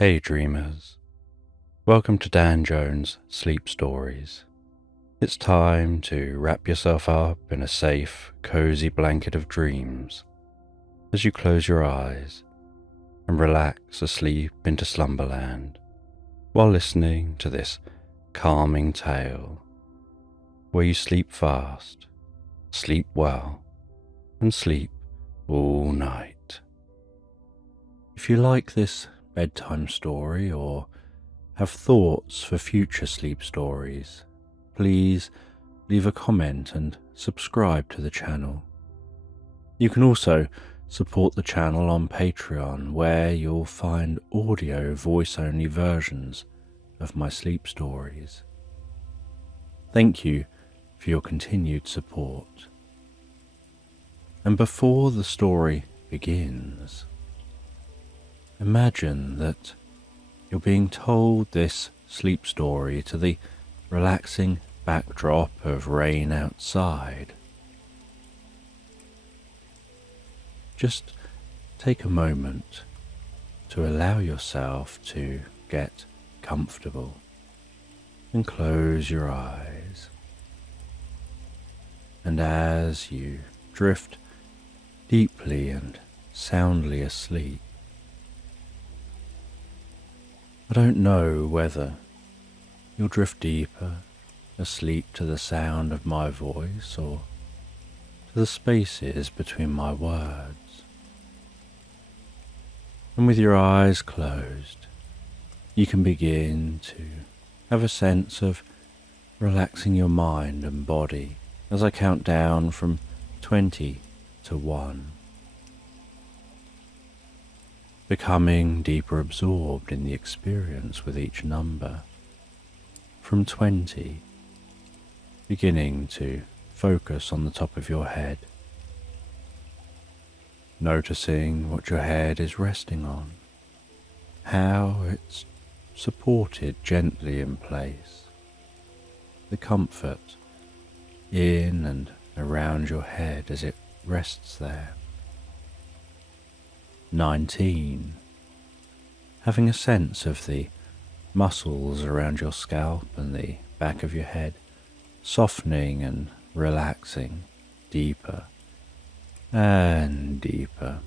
Hey dreamers, welcome to Dan Jones' Sleep Stories. It's time to wrap yourself up in a safe, cozy blanket of dreams as you close your eyes and relax asleep into slumberland while listening to this calming tale where you sleep fast, sleep well, and sleep all night. If you like this bedtime story or have thoughts for future sleep stories, please leave a comment and subscribe to the channel. You can also support the channel on Patreon, where you'll find audio voice-only versions of my sleep stories. Thank you for your continued support. And before the story begins, imagine that you're being told this sleep story to the relaxing backdrop of rain outside. Just take a moment to allow yourself to get comfortable and close your eyes. And as you drift deeply and soundly asleep, I don't know whether you'll drift deeper asleep to the sound of my voice or to the spaces between my words. And with your eyes closed, you can begin to have a sense of relaxing your mind and body as I count down from 20 to 1. Becoming deeper absorbed in the experience with each number. From 20, beginning to focus on the top of your head, noticing what your head is resting on, how it's supported gently in place, the comfort in and around your head as it rests there. 19. Having a sense of the muscles around your scalp and the back of your head softening and relaxing deeper and deeper,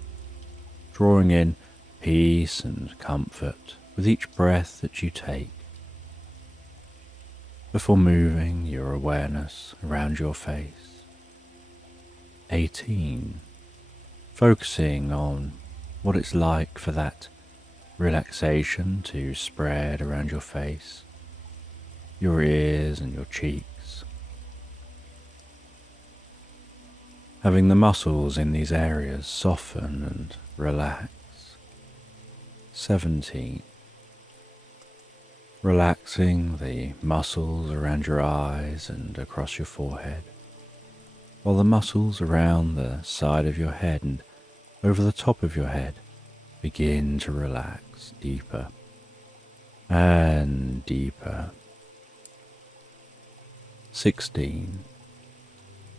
drawing in peace and comfort with each breath that you take, before moving your awareness around your face. 18. Focusing on what it's like for that relaxation to spread around your face, your ears and your cheeks. Having the muscles in these areas soften and relax. 17. Relaxing the muscles around your eyes and across your forehead, while the muscles around the side of your head and over the top of your head begin to relax deeper and deeper. 16.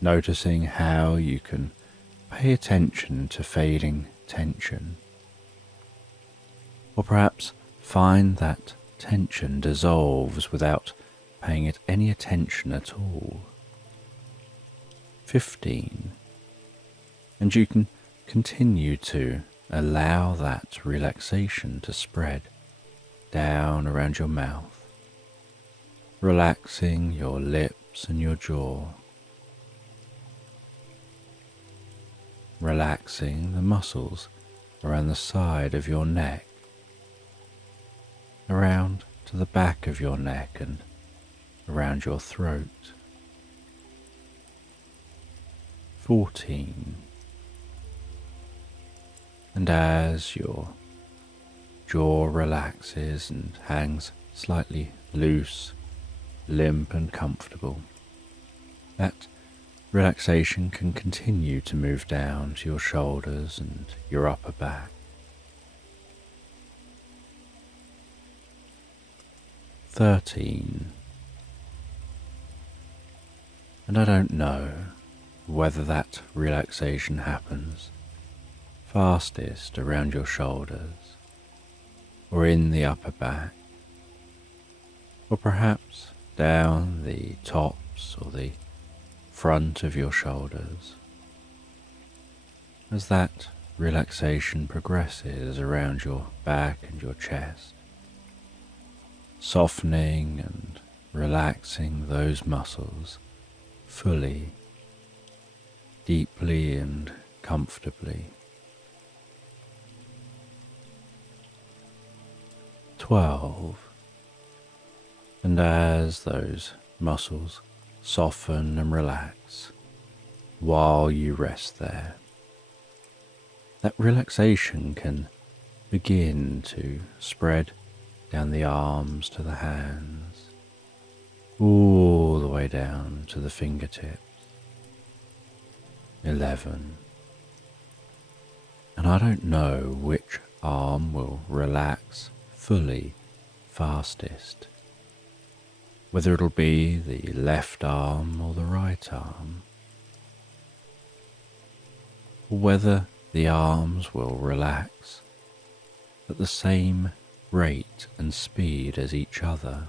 Noticing how you can pay attention to fading tension, or perhaps find that tension dissolves without paying it any attention at all. 15. And you can continue to allow that relaxation to spread down around your mouth, relaxing your lips and your jaw, relaxing the muscles around the side of your neck, around to the back of your neck and around your throat. 14. And as your jaw relaxes and hangs slightly loose, limp and comfortable, that relaxation can continue to move down to your shoulders and your upper back. 13. And I don't know whether that relaxation happens fastest around your shoulders, or in the upper back, or perhaps down the tops or the front of your shoulders. As that relaxation progresses around your back and your chest, softening and relaxing those muscles fully, deeply and comfortably. 12. And as those muscles soften and relax while you rest there, that relaxation can begin to spread down the arms to the hands, all the way down to the fingertips. 11. And I don't know which arm will relax fully fastest, whether it'll be the left arm or the right arm, or whether the arms will relax at the same rate and speed as each other.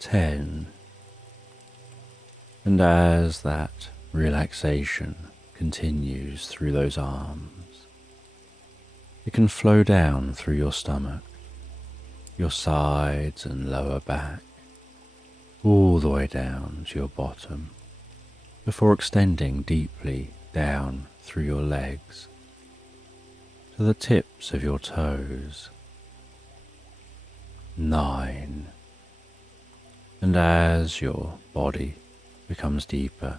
10. And as that relaxation continues through those arms, it can flow down through your stomach, your sides and lower back, all the way down to your bottom, before extending deeply down through your legs to the tips of your toes. 9. And as your body becomes deeper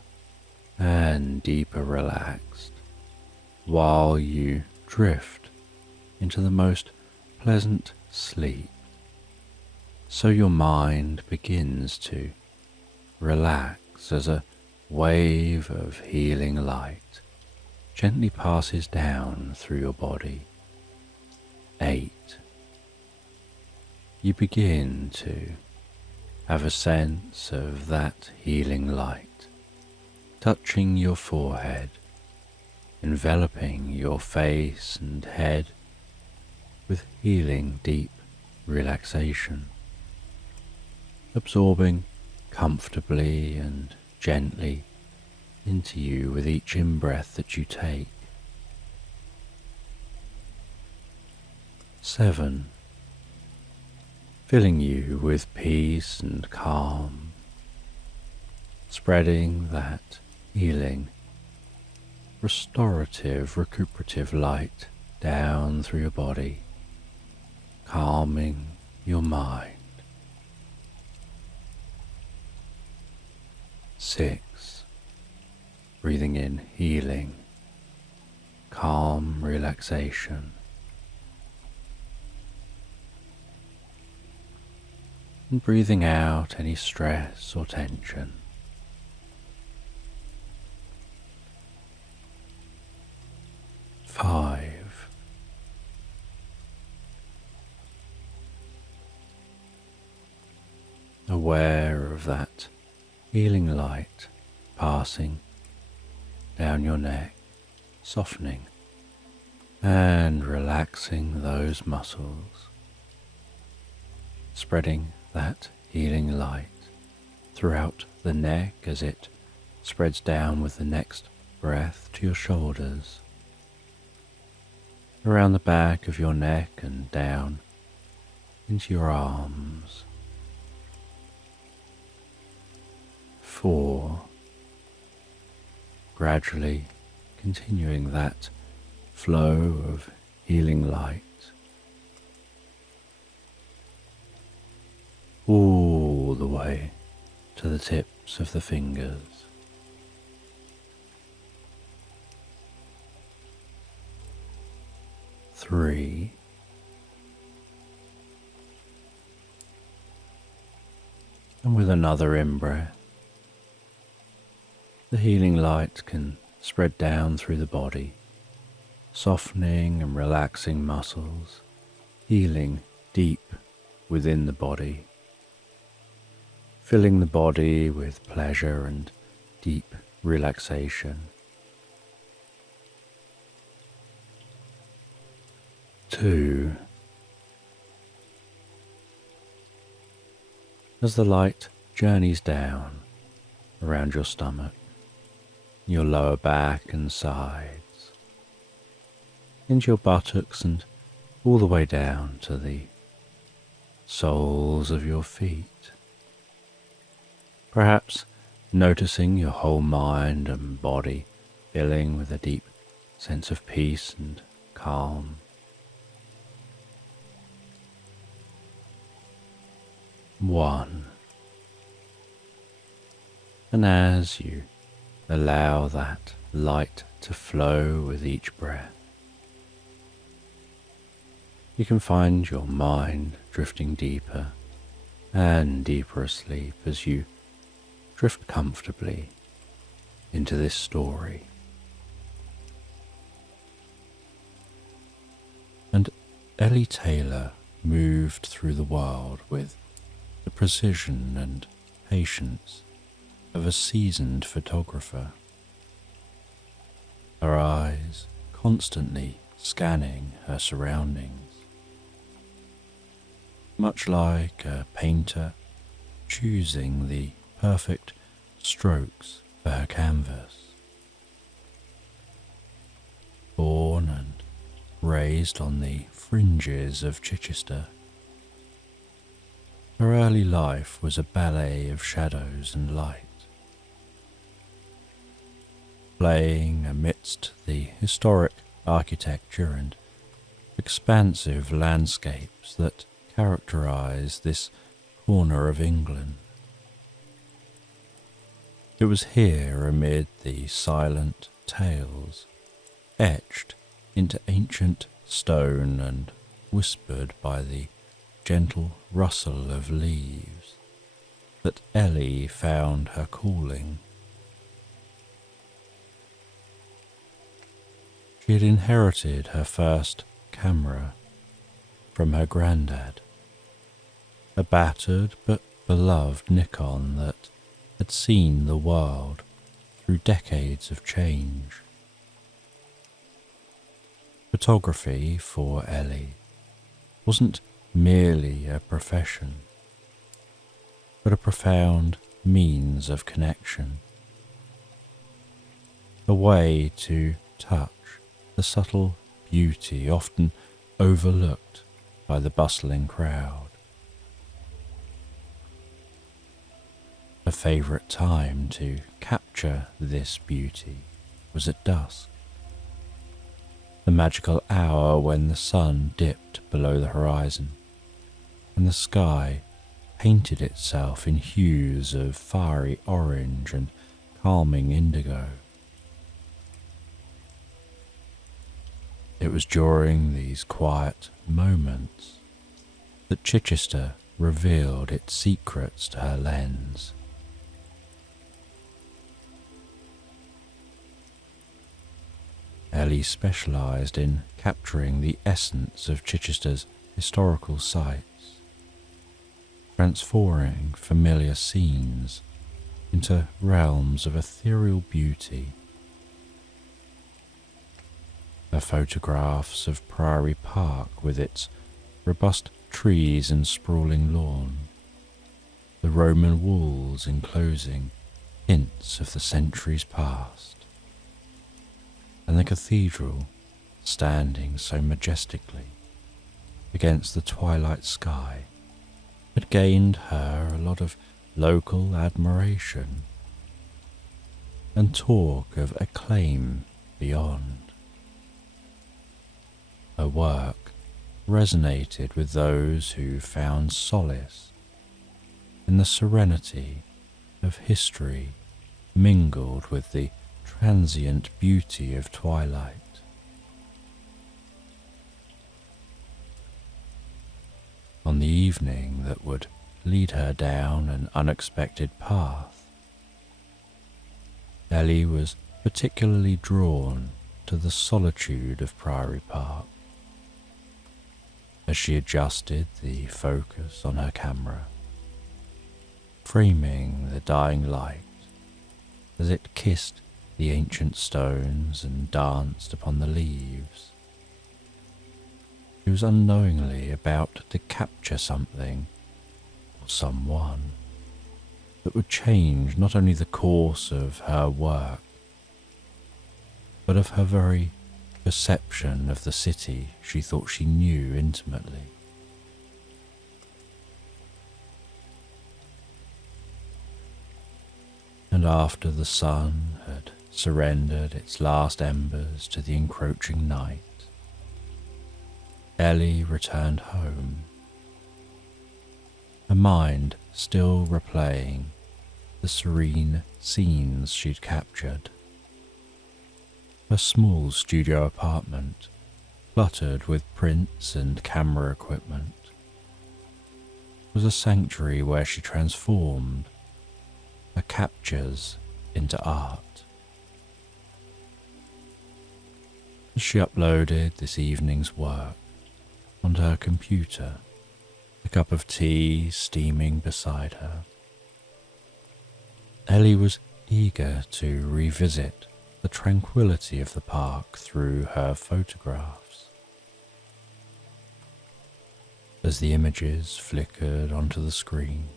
and deeper relaxed, while you drift into the most pleasant sleep, so your mind begins to relax as a wave of healing light gently passes down through your body. 8. You begin to have a sense of that healing light touching your forehead, enveloping your face and head with healing deep relaxation, absorbing comfortably and gently into you with each in-breath that you take. 7. Filling you with peace and calm, spreading that healing, restorative, recuperative light down through your body, calming your mind. 6. Breathing in healing, calm relaxation. And breathing out any stress or tension. 5. Aware of that healing light passing down your neck, softening and relaxing those muscles, spreading that healing light throughout the neck as it spreads down with the next breath to your shoulders, around the back of your neck and down into your arms. 4. Gradually continuing that flow of healing light all the way to the tips of the fingers. 3. And with another in-breath, the healing light can spread down through the body, softening and relaxing muscles, healing deep within the body, filling the body with pleasure and deep relaxation. 2. As the light journeys down around your stomach, your lower back and sides, into your buttocks and all the way down to the soles of your feet, perhaps noticing your whole mind and body filling with a deep sense of peace and calm. 1. And as you allow that light to flow with each breath, you can find your mind drifting deeper and deeper asleep as you drift comfortably into this story. And Ellie Taylor moved through the world with the precision and patience of a seasoned photographer, her eyes constantly scanning her surroundings, much like a painter choosing the perfect strokes for her canvas. Born and raised on the fringes of Chichester, her early life was a ballet of shadows and light, playing amidst the historic architecture and expansive landscapes that characterize this corner of England. It was here, amid the silent tales etched into ancient stone and whispered by the gentle rustle of leaves, that Ellie found her calling. She had inherited her first camera from her granddad, a battered but beloved Nikon that had seen the world through decades of change. Photography for Ellie wasn't merely a profession, but a profound means of connection, a way to touch the subtle beauty often overlooked by the bustling crowd. Her favourite time to capture this beauty was at dusk, the magical hour when the sun dipped below the horizon and the sky painted itself in hues of fiery orange and calming indigo. It was during these quiet moments that Chichester revealed its secrets to her lens. Ellie specialised in capturing the essence of Chichester's historical sites, transforming familiar scenes into realms of ethereal beauty. Her photographs of Priory Park with its robust trees and sprawling lawn, the Roman walls enclosing hints of the centuries past, and the cathedral standing so majestically against the twilight sky, had gained her a lot of local admiration and talk of acclaim beyond. Her work resonated with those who found solace in the serenity of history mingled with the transient beauty of twilight. On the evening that would lead her down an unexpected path, Ellie was particularly drawn to the solitude of Priory Park. As she adjusted the focus on her camera, framing the dying light as it kissed the ancient stones and danced upon the leaves, she was unknowingly about to capture something or someone that would change not only the course of her work, but of her very perception of the city she thought she knew intimately. And after the sun had surrendered its last embers to the encroaching night, Ellie returned home, her mind still replaying the serene scenes she'd captured. Her small studio apartment, cluttered with prints and camera equipment, was a sanctuary where she transformed her captures into art. As she uploaded this evening's work onto her computer, a cup of tea steaming beside her, Ellie was eager to revisit the tranquility of the park through her photographs. As the images flickered onto the screen,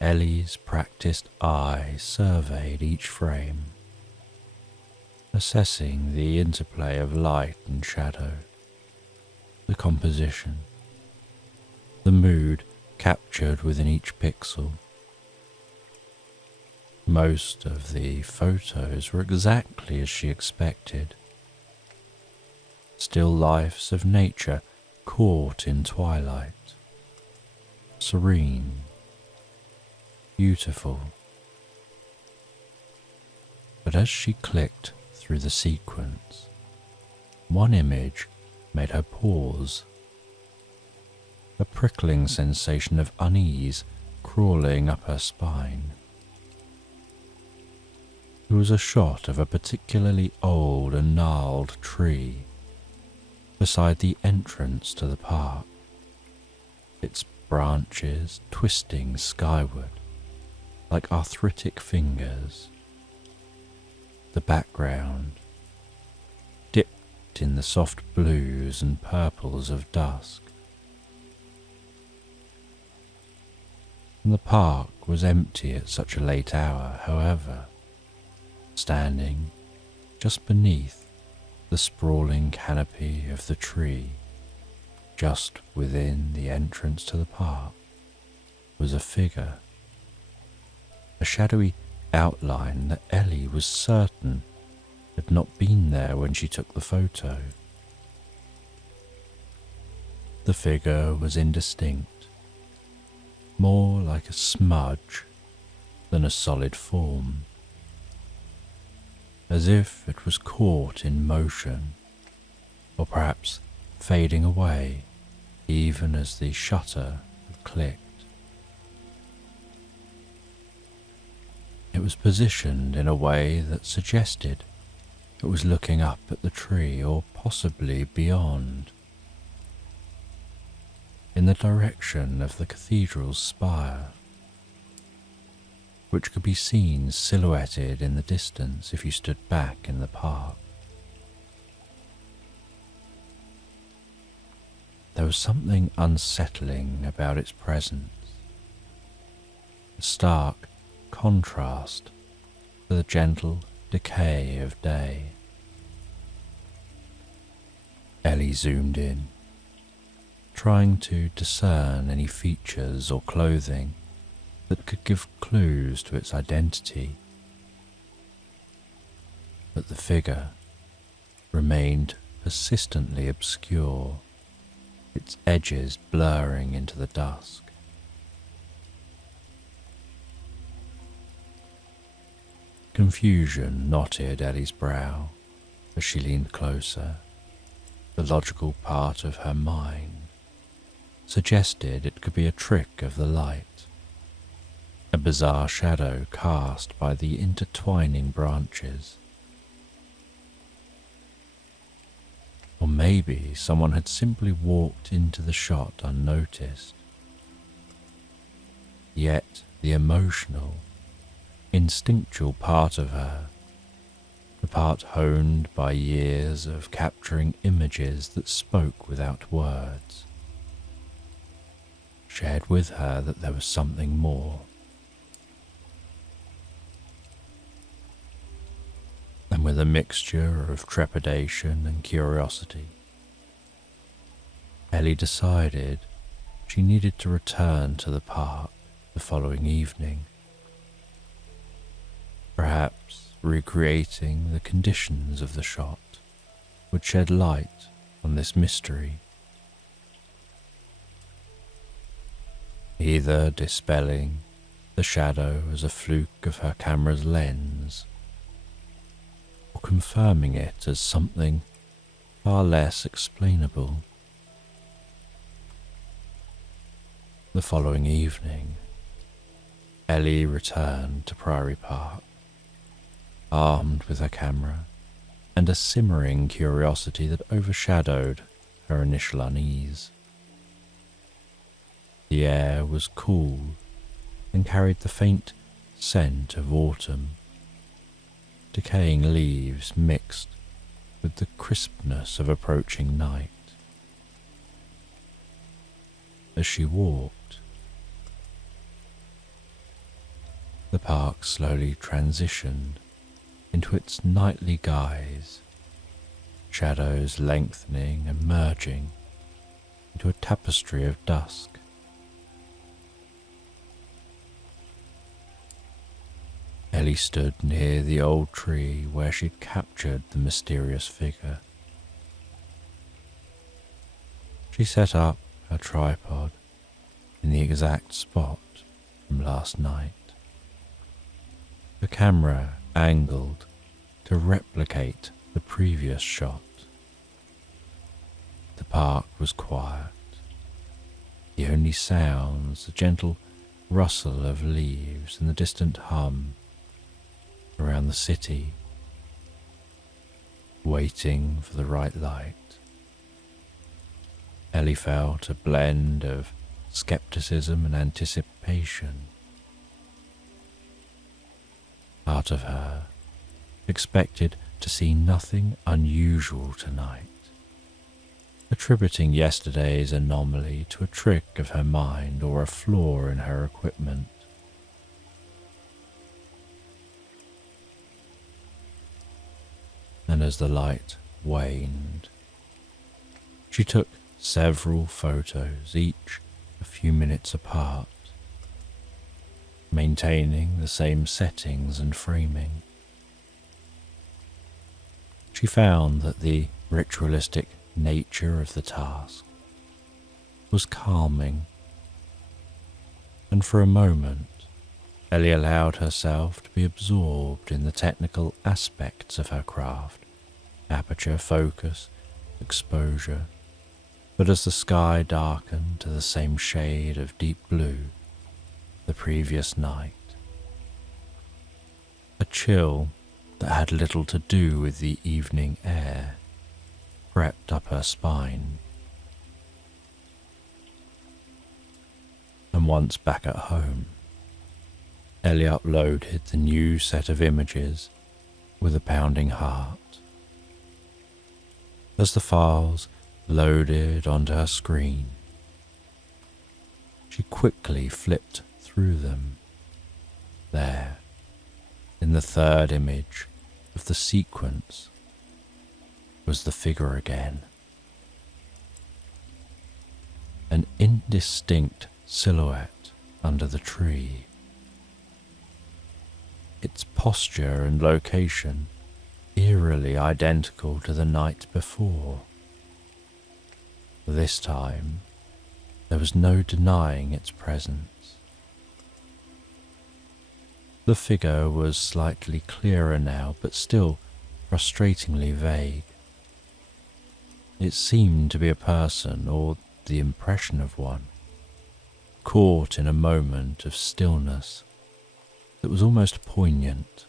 Ellie's practiced eye surveyed each frame, assessing the interplay of light and shadow, the composition, the mood captured within each pixel. Most of the photos were exactly as she expected. Still lifes of nature caught in twilight, serene, beautiful. But as she clicked through the sequence, one image made her pause, a prickling sensation of unease crawling up her spine. It was a shot of a particularly old and gnarled tree beside the entrance to the park, its branches twisting skyward like arthritic fingers. The background, dipped in the soft blues and purples of dusk. And the park was empty at such a late hour, however. Standing just beneath the sprawling canopy of the tree, just within the entrance to the park, was a figure, a shadowy outline that Ellie was certain had not been there when she took the photo. The figure was indistinct, more like a smudge than a solid form, as if it was caught in motion, or perhaps fading away even as the shutter had clicked. It was positioned in a way that suggested it was looking up at the tree, or possibly beyond, in the direction of the cathedral's spire, which could be seen silhouetted in the distance if you stood back in the park. There was something unsettling about its presence, a stark contrast to the gentle decay of day. Ellie zoomed in, trying to discern any features or clothing that could give clues to its identity. But the figure remained persistently obscure, its edges blurring into the dusk. Confusion knotted Ellie's brow as she leaned closer. The logical part of her mind suggested it could be a trick of the light, a bizarre shadow cast by the intertwining branches. Or maybe someone had simply walked into the shot unnoticed. Yet the emotional, instinctual part of her the part honed by years of capturing images that spoke without words, shared with her that there was something more. And with a mixture of trepidation and curiosity, Ellie decided she needed to return to the park the following evening, perhaps recreating the conditions of the shot would shed light on this mystery, either dispelling the shadow as a fluke of her camera's lens, or confirming it as something far less explainable. The following evening, Ellie returned to Priory Park, armed with her camera and a simmering curiosity that overshadowed her initial unease. The air was cool and carried the faint scent of autumn, decaying leaves mixed with the crispness of approaching night. As she walked, the park slowly transitioned into its nightly guise, shadows lengthening and merging into a tapestry of dusk. Ellie stood near the old tree where she'd captured the mysterious figure. She set up her tripod in the exact spot from last night, the camera angled to replicate the previous shot. The park was quiet. The only sounds, the gentle rustle of leaves and the distant hum around the city, waiting for the right light. Ellie felt a blend of skepticism and anticipation. Part of her expected to see nothing unusual tonight, attributing yesterday's anomaly to a trick of her mind or a flaw in her equipment. And as the light waned, she took several photos, each a few minutes apart, maintaining the same settings and framing. She found that the ritualistic nature of the task was calming, and for a moment Ellie allowed herself to be absorbed in the technical aspects of her craft, aperture, focus, exposure. But as the sky darkened to the same shade of deep blue the previous night, a chill that had little to do with the evening air crept up her spine. And once back at home, Ellie uploaded the new set of images with a pounding heart. As the files loaded onto her screen, she quickly flipped through them. There, in the third image of the sequence, was the figure again. An indistinct silhouette under the tree. Its posture and location eerily identical to the night before. This time, there was no denying its presence. The figure was slightly clearer now, but still frustratingly vague. It seemed to be a person, or the impression of one, caught in a moment of stillness that was almost poignant.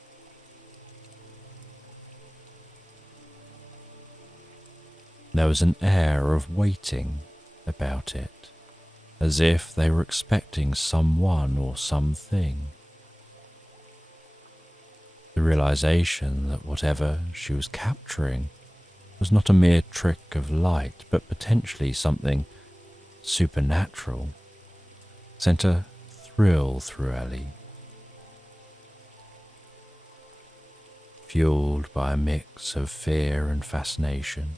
There was an air of waiting about it, as if they were expecting someone or something. The realization that whatever she was capturing was not a mere trick of light, but potentially something supernatural, sent a thrill through Ellie. Fueled by a mix of fear and fascination,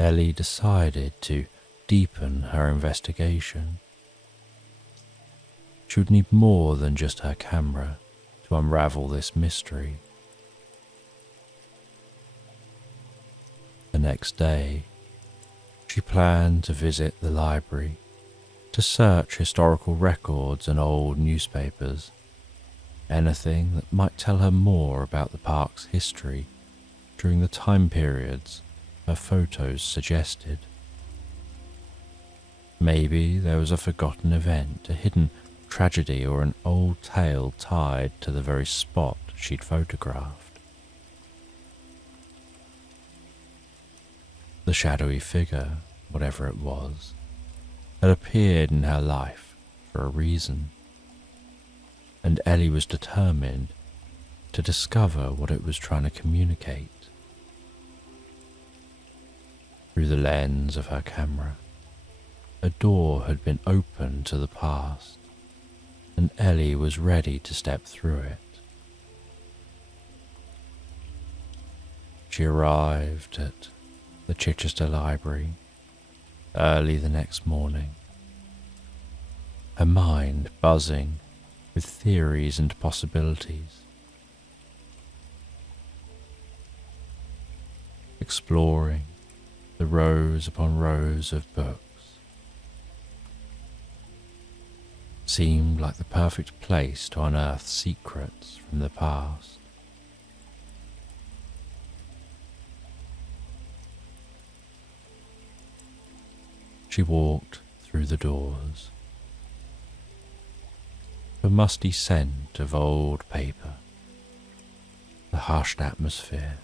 Ellie decided to deepen her investigation. She would need more than just her camera to unravel this mystery. The next day, she planned to visit the library to search historical records and old newspapers, anything that might tell her more about the park's history during the time periods her photos suggested. Maybe there was a forgotten event, a hidden tragedy, or an old tale tied to the very spot she'd photographed. The shadowy figure, whatever it was, had appeared in her life for a reason, and Ellie was determined to discover what it was trying to communicate. Through the lens of her camera, a door had been opened to the past, and Ellie was ready to step through it. She arrived at the Chichester Library early the next morning, her mind buzzing with theories and possibilities. Exploring the rows upon rows of books seemed like the perfect place to unearth secrets from the past. She walked through the doors, the musty scent of old paper, the hushed atmosphere,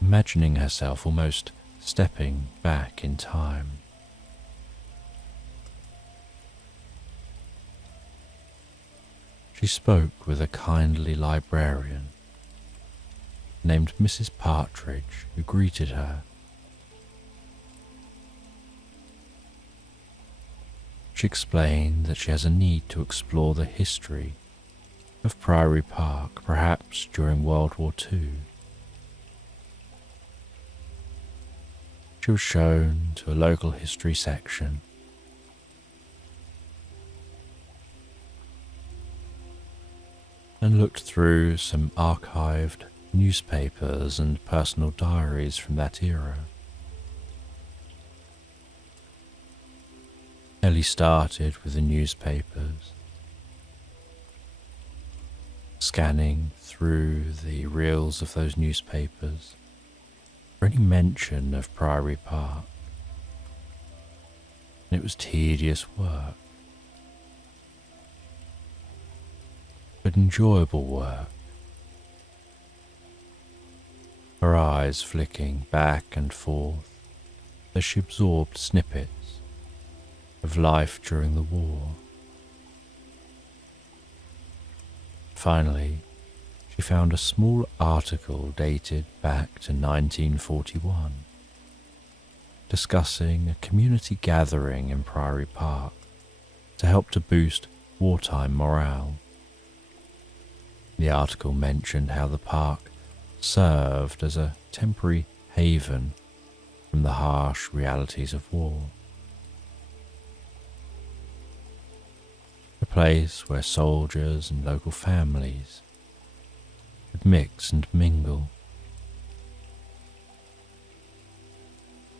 imagining herself almost stepping back in time. She spoke with a kindly librarian named Mrs. Partridge, who greeted her. She explained that she has a need to explore the history of Priory Park, perhaps during World War II. She was shown to a local history section. And looked through some archived newspapers and personal diaries from that era. Ellie started with the newspapers, scanning through the reels of those newspapers for any mention of Priory Park. And it was tedious work, but enjoyable work. Her eyes flicking back and forth as she absorbed snippets of life during the war. Finally, she found a small article dated back to 1941, discussing a community gathering in Priory Park to help to boost wartime morale. The article mentioned how the park served as a temporary haven from the harsh realities of war. A place where soldiers and local families could mix and mingle.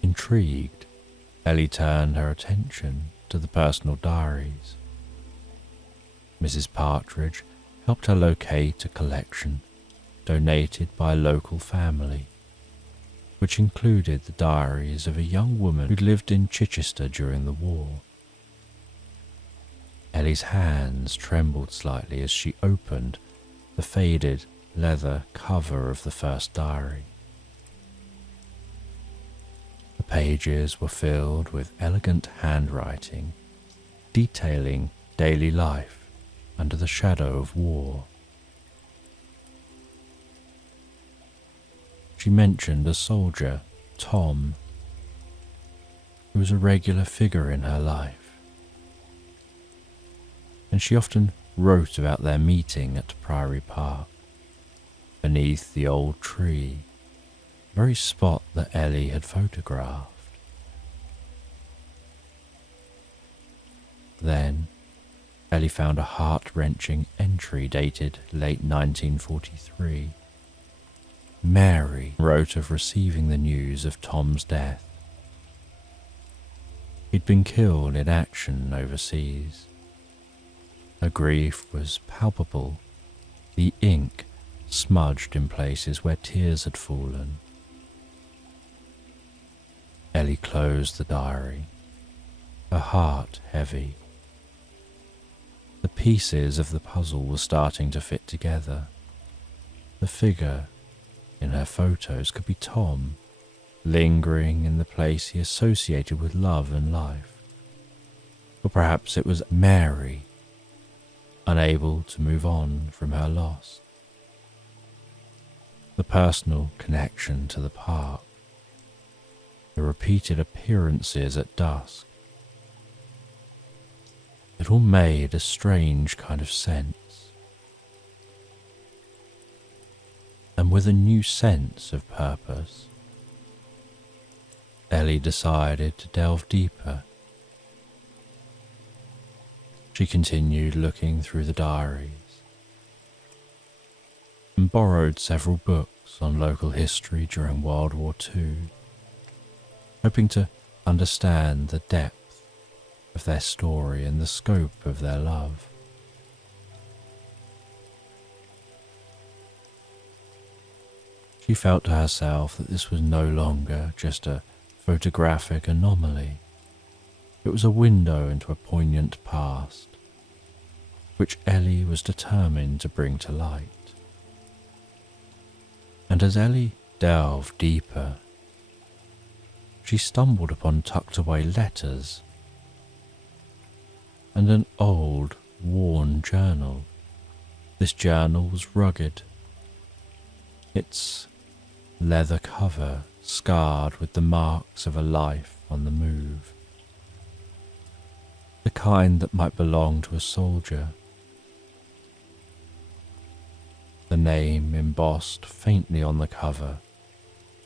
Intrigued, Ellie turned her attention to the personal diaries. Mrs. Partridge helped her locate a collection donated by a local family, which included the diaries of a young woman who'd lived in Chichester during the war. Ellie's hands trembled slightly as she opened the faded leather cover of the first diary. The pages were filled with elegant handwriting, detailing daily life under the shadow of war. She mentioned a soldier, Tom, who was a regular figure in her life, and she often wrote about their meeting at Priory Park, beneath the old tree, the very spot that Ellie had photographed. Then Ellie found a heart-wrenching entry dated late 1943. Mary wrote of receiving the news of Tom's death. He'd been killed in action overseas. Her grief was palpable, the ink smudged in places where tears had fallen. Ellie closed the diary, her heart heavy. The pieces of the puzzle were starting to fit together. The figure in her photos could be Tom, lingering in the place he associated with love and life. Or perhaps it was Mary, unable to move on from her loss. The personal connection to the park, the repeated appearances at dusk, it all made a strange kind of sense. And with a new sense of purpose, Ellie decided to delve deeper. She continued looking through the diaries and borrowed several books on local history during World War II, hoping to understand the depth of their story and the scope of their love. She felt to herself that this was no longer just a photographic anomaly. It was a window into a poignant past, which Ellie was determined to bring to light. And as Ellie delved deeper, she stumbled upon tucked away letters and an old, worn journal. This journal was rugged, its leather cover scarred with the marks of a life on the move, the kind that might belong to a soldier. The name embossed faintly on the cover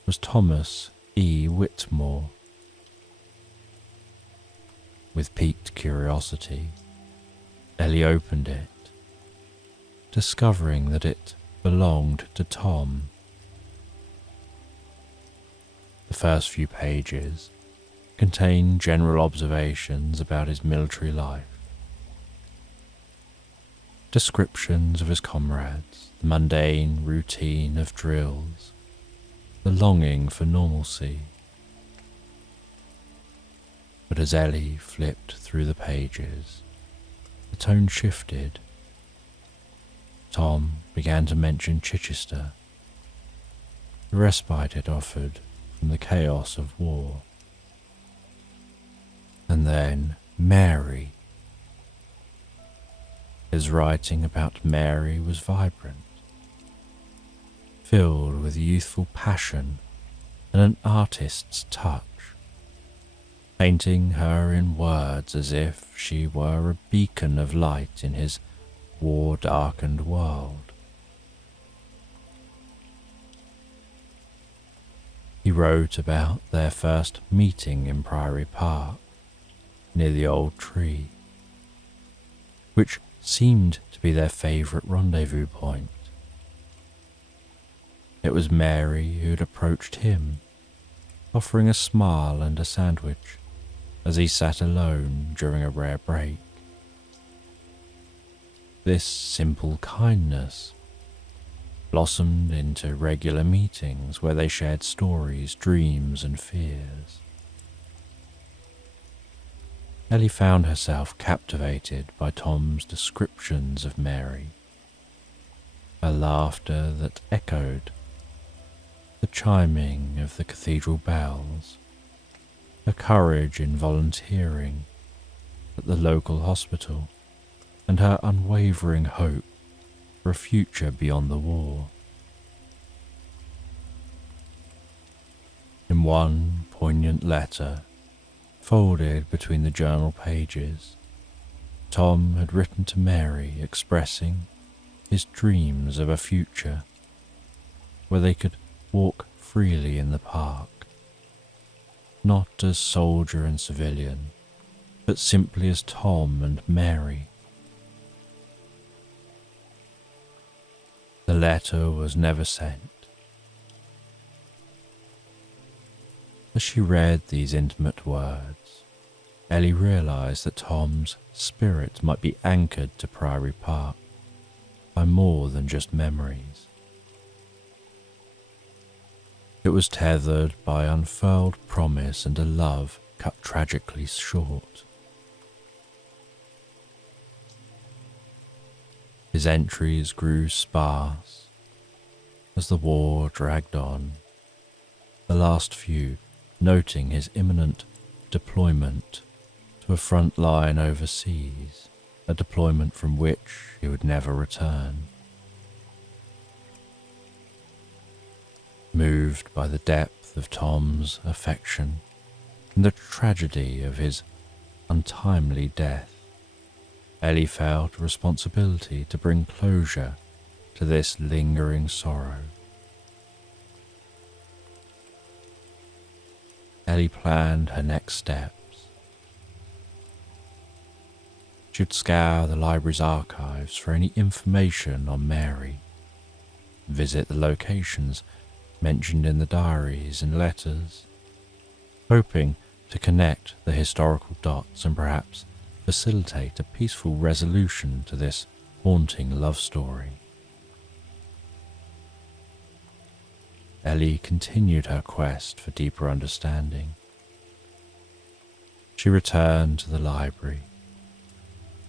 was Thomas E. Whitmore. With piqued curiosity, Ellie opened it, discovering that it belonged to Tom. The first few pages contained general observations about his military life, descriptions of his comrades, the mundane routine of drills, the longing for normalcy. But as Ellie flipped through the pages, the tone shifted. Tom began to mention Chichester, the respite it offered from the chaos of war. And then Mary. His writing about Mary was vibrant, filled with youthful passion and an artist's touch, painting her in words as if she were a beacon of light in his war-darkened world. He wrote about their first meeting in Priory Park, near the old tree, which seemed to be their favourite rendezvous point. It was Mary who'd approached him, offering a smile and a sandwich as he sat alone during a rare break. This simple kindness blossomed into regular meetings where they shared stories, dreams, and fears. Ellie found herself captivated by Tom's descriptions of Mary, her laughter that echoed, the chiming of the cathedral bells, her courage in volunteering at the local hospital, and her unwavering hope for a future beyond the war. In one poignant letter, folded between the journal pages, Tom had written to Mary expressing his dreams of a future where they could walk freely in the park, not as soldier and civilian, but simply as Tom and Mary. The letter was never sent. As she read these intimate words, Ellie realised that Tom's spirit might be anchored to Priory Park by more than just memories. It was tethered by unfurled promise and a love cut tragically short. His entries grew sparse as the war dragged on, the last few noting his imminent deployment to a front line overseas, a deployment from which he would never return. Moved by the depth of Tom's affection and the tragedy of his untimely death, Ellie felt a responsibility to bring closure to this lingering sorrow. Ellie planned her next steps. She would scour the library's archives for any information on Mary, visit the locations mentioned in the diaries and letters, hoping to connect the historical dots and perhaps facilitate a peaceful resolution to this haunting love story. Ellie continued her quest for deeper understanding. She returned to the library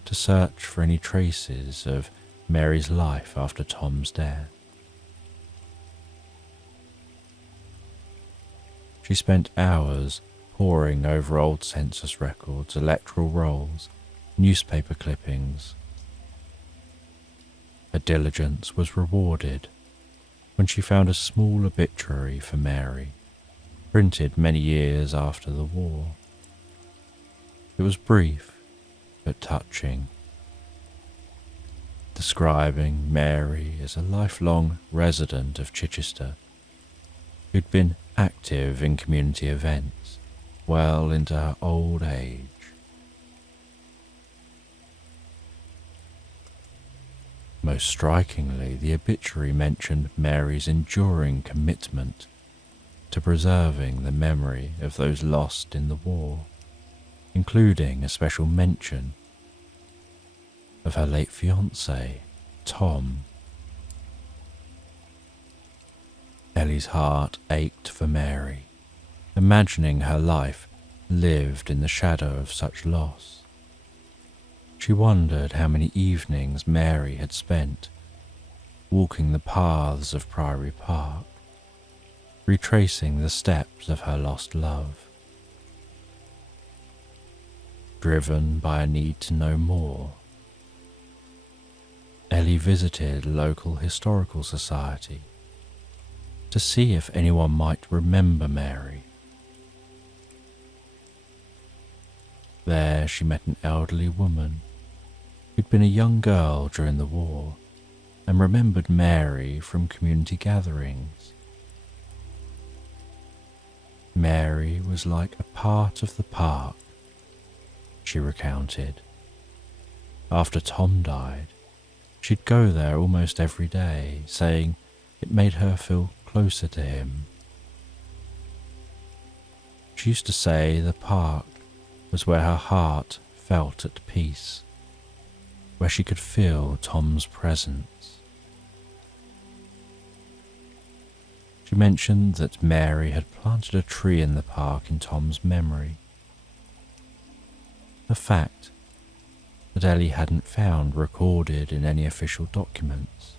to search for any traces of Mary's life after Tom's death. She spent hours poring over old census records, electoral rolls, newspaper clippings. Her diligence was rewarded when she found a small obituary for Mary, printed many years after the war. It was brief but touching, describing Mary as a lifelong resident of Chichester who'd been active in community events well into her old age. Most strikingly, the obituary mentioned Mary's enduring commitment to preserving the memory of those lost in the war, including a special mention of her late fiancé, Tom. Ellie's heart ached for Mary, imagining her life lived in the shadow of such loss. She wondered how many evenings Mary had spent walking the paths of Priory Park, retracing the steps of her lost love. Driven by a need to know more, Ellie visited a local historical society to see if anyone might remember Mary. There she met an elderly woman who'd been a young girl during the war and remembered Mary from community gatherings. Mary was like a part of the park, she recounted. After Tom died, she'd go there almost every day, saying it made her feel closer to him. She used to say the park was where her heart felt at peace, where she could feel Tom's presence. She mentioned that Mary had planted a tree in the park in Tom's memory, a fact that Ellie hadn't found recorded in any official documents.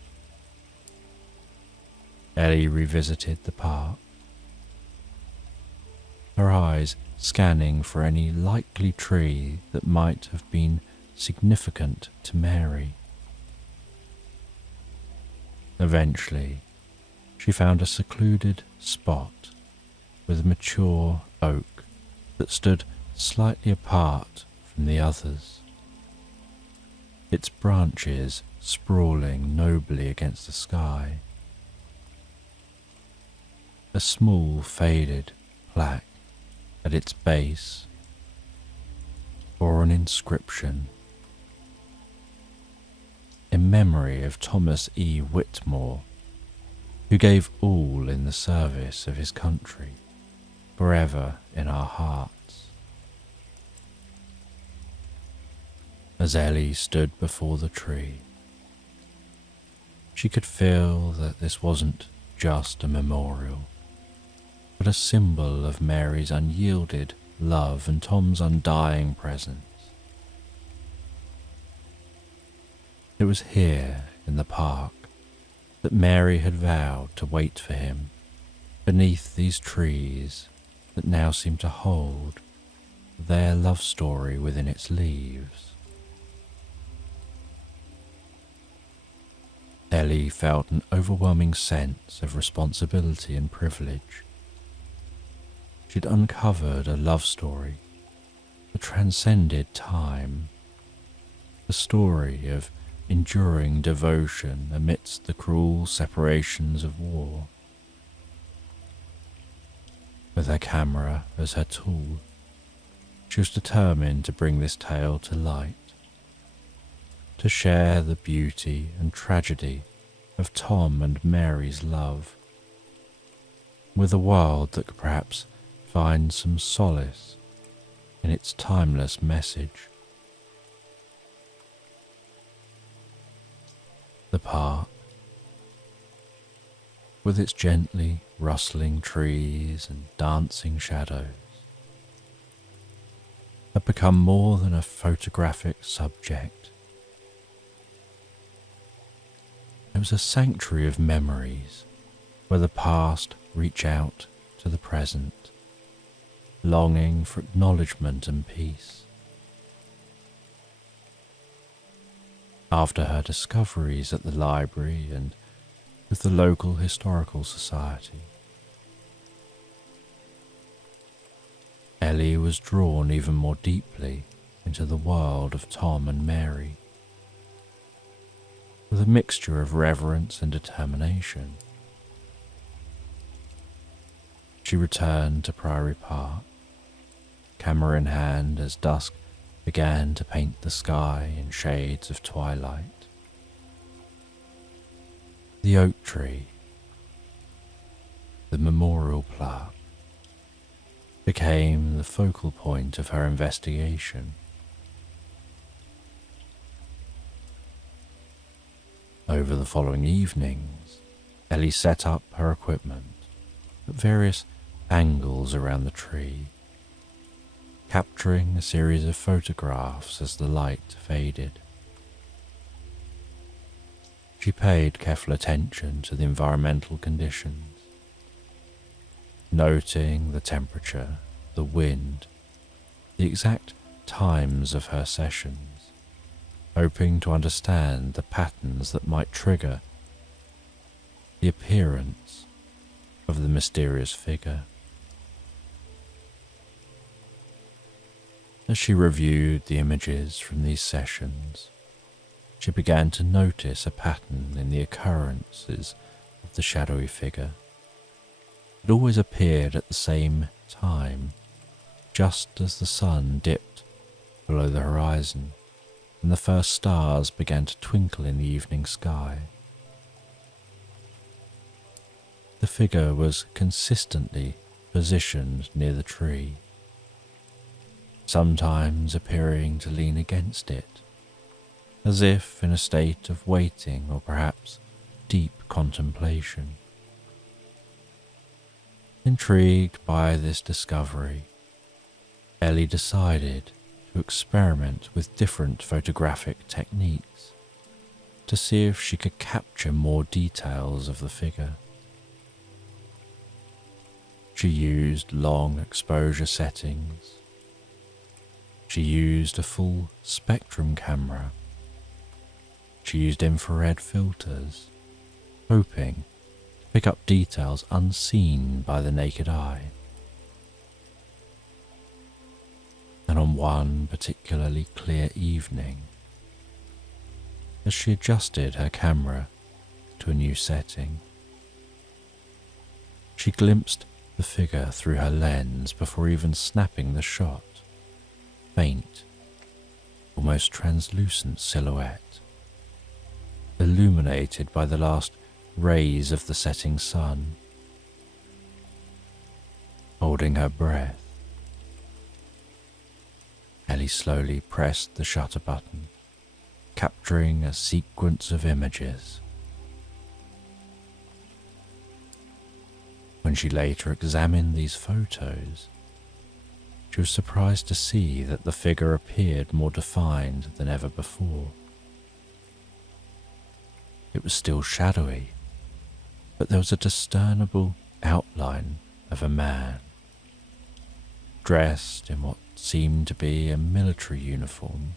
Ellie revisited the park, her eyes scanning for any likely tree that might have been significant to Mary. Eventually, she found a secluded spot with a mature oak that stood slightly apart from the others, its branches sprawling nobly against the sky. A small faded plaque at its base bore an inscription in memory of Thomas E. Whitmore, who gave all in the service of his country, forever in our hearts. As Ellie stood before the tree, she could feel that this wasn't just a memorial, but a symbol of Mary's unyielded love and Tom's undying presence. It was here in the park that Mary had vowed to wait for him, beneath these trees that now seemed to hold their love story within its leaves. Ellie felt an overwhelming sense of responsibility and privilege. She'd uncovered a love story that transcended time, the story of enduring devotion amidst the cruel separations of war. With her camera as her tool, she was determined to bring this tale to light, to share the beauty and tragedy of Tom and Mary's love with a world that could perhaps find some solace in its timeless message. The park, with its gently rustling trees and dancing shadows, had become more than a photographic subject. It was a sanctuary of memories where the past reached out to the present, longing for acknowledgement and peace. After her discoveries at the library and with the local historical society, Ellie was drawn even more deeply into the world of Tom and Mary. With a mixture of reverence and determination, she returned to Priory Park, camera in hand, as dusk began to paint the sky in shades of twilight. The oak tree, the memorial plaque, became the focal point of her investigation. Over the following evenings, Ellie set up her equipment at various angles around the tree, capturing a series of photographs as the light faded. She paid careful attention to the environmental conditions, noting the temperature, the wind, the exact times of her sessions, hoping to understand the patterns that might trigger the appearance of the mysterious figure. As she reviewed the images from these sessions, she began to notice a pattern in the occurrences of the shadowy figure. It always appeared at the same time, just as the sun dipped below the horizon and the first stars began to twinkle in the evening sky. The figure was consistently positioned near the tree, sometimes appearing to lean against it, as if in a state of waiting or perhaps deep contemplation. Intrigued by this discovery, Ellie decided to experiment with different photographic techniques to see if she could capture more details of the figure. She used long exposure settings. She used a full spectrum camera. She used infrared filters, hoping to pick up details unseen by the naked eye. And on one particularly clear evening, as she adjusted her camera to a new setting, she glimpsed the figure through her lens before even snapping the shot. Faint, almost translucent silhouette, illuminated by the last rays of the setting sun. Holding her breath, Ellie slowly pressed the shutter button, capturing a sequence of images. When she later examined these photos, she was surprised to see that the figure appeared more defined than ever before. It was still shadowy, but there was a discernible outline of a man, dressed in what seemed to be a military uniform.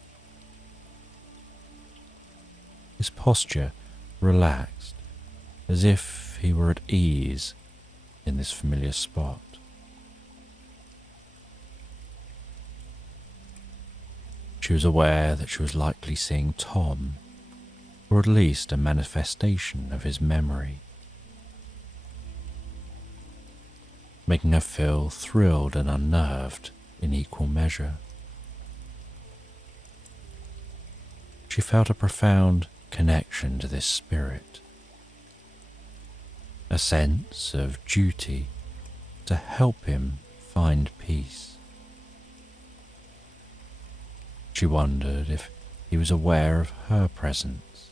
His posture relaxed, as if he were at ease in this familiar spot. She was aware that she was likely seeing Tom, or at least a manifestation of his memory, making her feel thrilled and unnerved in equal measure. She felt a profound connection to this spirit, a sense of duty to help him find peace. She wondered if he was aware of her presence,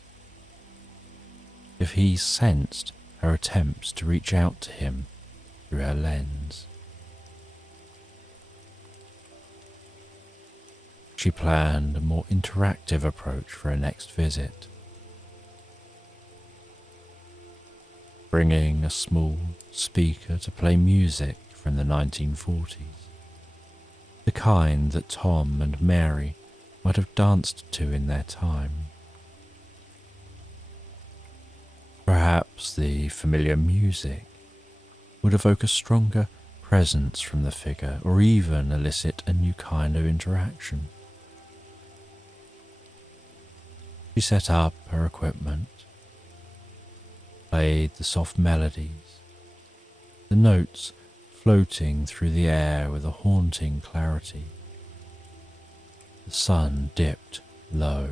if he sensed her attempts to reach out to him through her lens. She planned a more interactive approach for her next visit, bringing a small speaker to play music from the 1940s, the kind that Tom and Mary might have danced to in their time. Perhaps the familiar music would evoke a stronger presence from the figure, or even elicit a new kind of interaction. She set up her equipment, played the soft melodies, the notes floating through the air with a haunting clarity. The sun dipped low.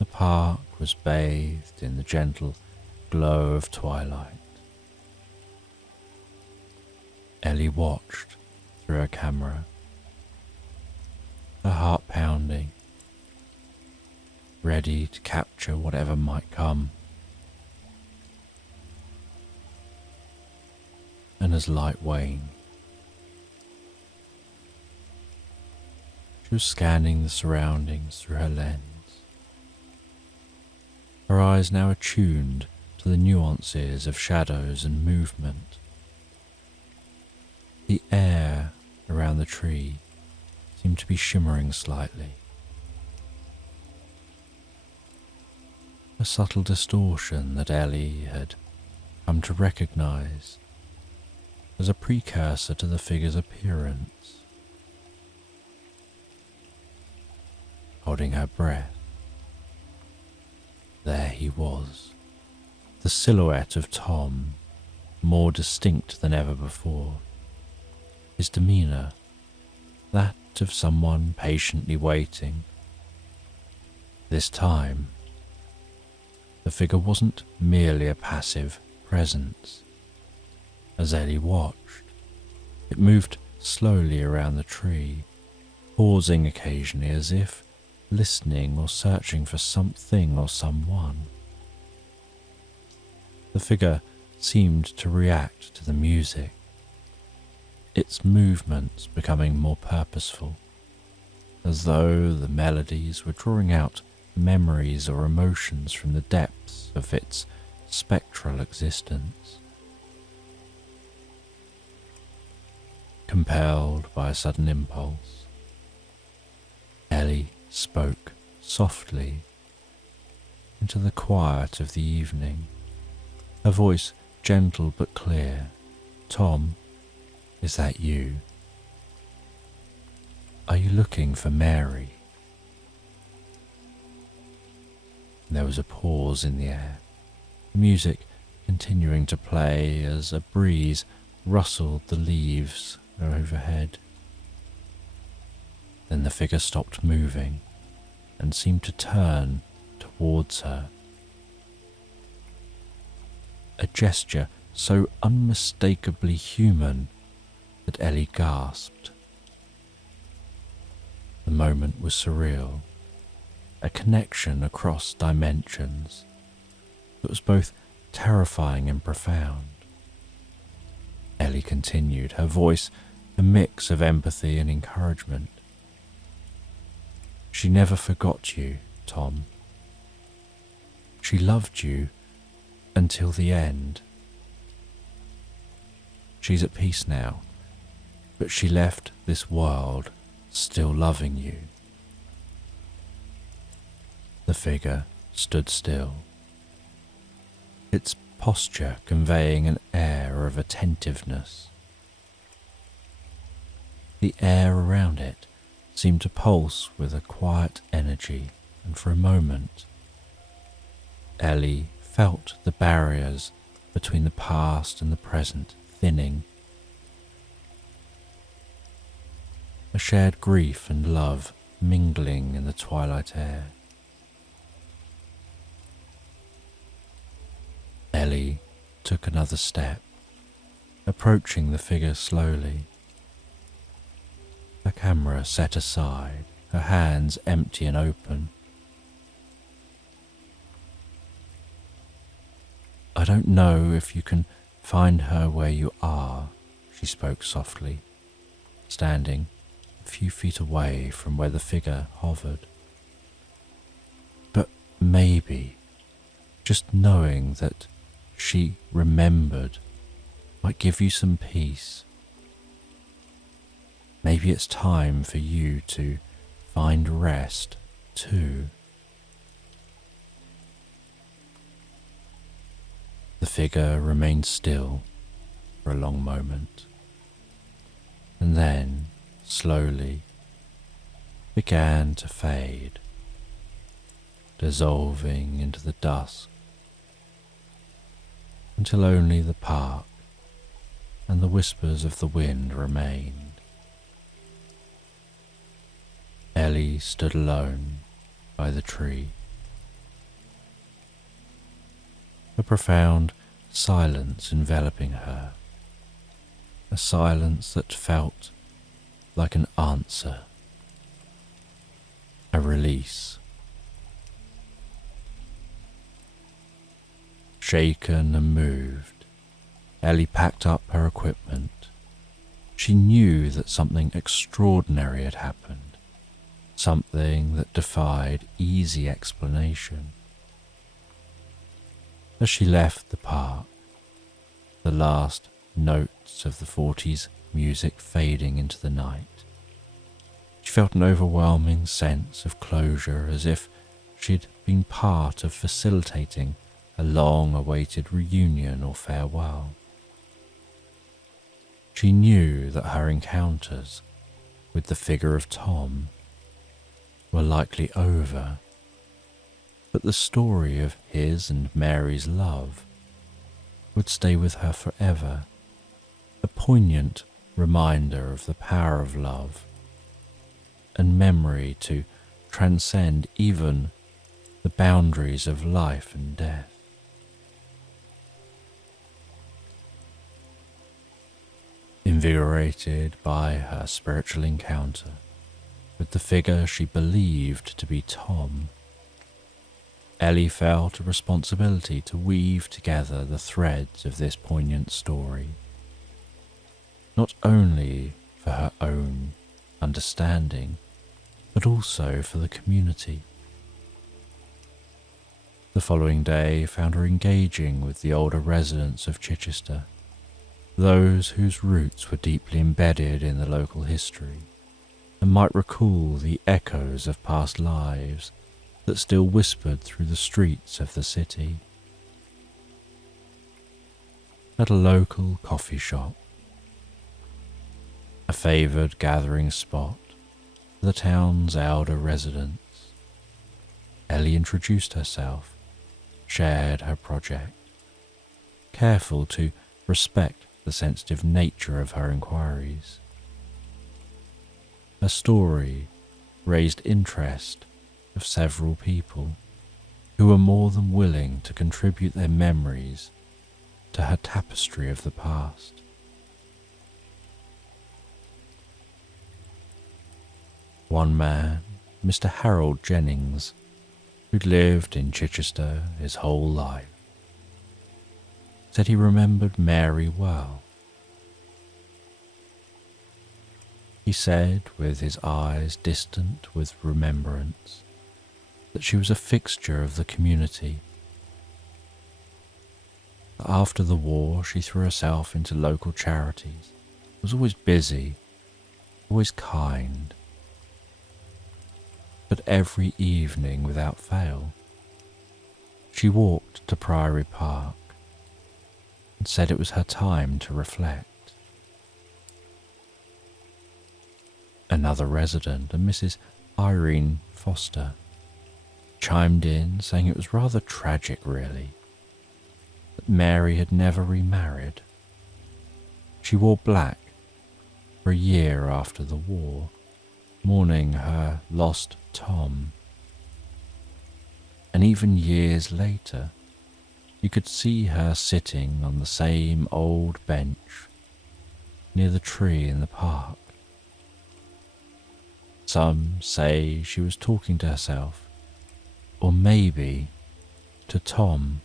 The park was bathed in the gentle glow of twilight. Ellie watched through her camera, her heart pounding, ready to capture whatever might come. And as light waned, she was scanning the surroundings through her lens, her eyes now attuned to the nuances of shadows and movement. The air around the tree seemed to be shimmering slightly, a subtle distortion that Ellie had come to recognize as a precursor to the figure's appearance. Holding her breath, there he was, the silhouette of Tom, more distinct than ever before. His demeanour, that of someone patiently waiting. This time, the figure wasn't merely a passive presence. As Ellie watched, it moved slowly around the tree, pausing occasionally as if listening or searching for something or someone. The figure seemed to react to the music, its movements becoming more purposeful, as though the melodies were drawing out memories or emotions from the depths of its spectral existence. Compelled by a sudden impulse, spoke softly into the quiet of the evening, her voice gentle but clear. "Tom, is that you? Are you looking for Mary?" There was a pause in the air, the music continuing to play as a breeze rustled the leaves overhead. Then the figure stopped moving and seemed to turn towards her. A gesture so unmistakably human that Ellie gasped. The moment was surreal, a connection across dimensions that was both terrifying and profound. Ellie continued, her voice a mix of empathy and encouragement. "She never forgot you, Tom. She loved you until the end. She's at peace now, but she left this world still loving you." The figure stood still, its posture conveying an air of attentiveness. The air around it seemed to pulse with a quiet energy, and for a moment, Ellie felt the barriers between the past and the present thinning. A shared grief and love mingling in the twilight air. Ellie took another step, approaching the figure slowly. The camera set aside, her hands empty and open. "I don't know if you can find her where you are," she spoke softly, standing a few feet away from where the figure hovered. "But maybe, just knowing that she remembered might give you some peace. Maybe it's time for you to find rest too." The figure remained still for a long moment, and then slowly began to fade, dissolving into the dusk, until only the park and the whispers of the wind remained. Ellie stood alone by the tree, a profound silence enveloping her, a silence that felt like an answer, a release. Shaken and moved, Ellie packed up her equipment. She knew that something extraordinary had happened, something that defied easy explanation. As she left the park, the last notes of the 40s music fading into the night, she felt an overwhelming sense of closure, as if she'd been part of facilitating a long-awaited reunion or farewell. She knew that her encounters with the figure of Tom were likely over, but the story of his and Mary's love would stay with her forever, a poignant reminder of the power of love and memory to transcend even the boundaries of life and death. Invigorated by her spiritual encounter with the figure she believed to be Tom, Ellie felt a responsibility to weave together the threads of this poignant story, not only for her own understanding, but also for the community. The following day found her engaging with the older residents of Chichester, those whose roots were deeply embedded in the local history, and might recall the echoes of past lives that still whispered through the streets of the city. At a local coffee shop, a favoured gathering spot for the town's elder residents, Ellie introduced herself, shared her project, careful to respect the sensitive nature of her inquiries. Her story raised interest of several people who were more than willing to contribute their memories to her tapestry of the past. One man, Mr. Harold Jennings, who'd lived in Chichester his whole life, said he remembered Mary well. He said, with his eyes distant with remembrance, that she was a fixture of the community. After the war, she threw herself into local charities, was always busy, always kind. But every evening, without fail, she walked to Priory Park and said it was her time to reflect. Another resident, a Mrs. Irene Foster, chimed in saying it was rather tragic, really, that Mary had never remarried. She wore black for a year after the war, mourning her lost Tom. And even years later, you could see her sitting on the same old bench near the tree in the park. Some say she was talking to herself, or maybe to Tom.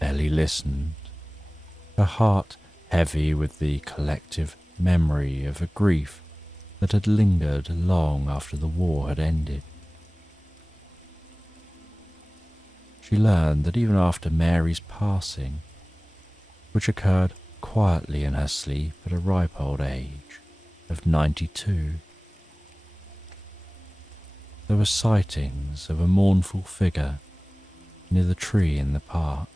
Ellie listened, her heart heavy with the collective memory of a grief that had lingered long after the war had ended. She learned that even after Mary's passing, which occurred quietly in her sleep at a ripe old age of 92, there were sightings of a mournful figure near the tree in the park.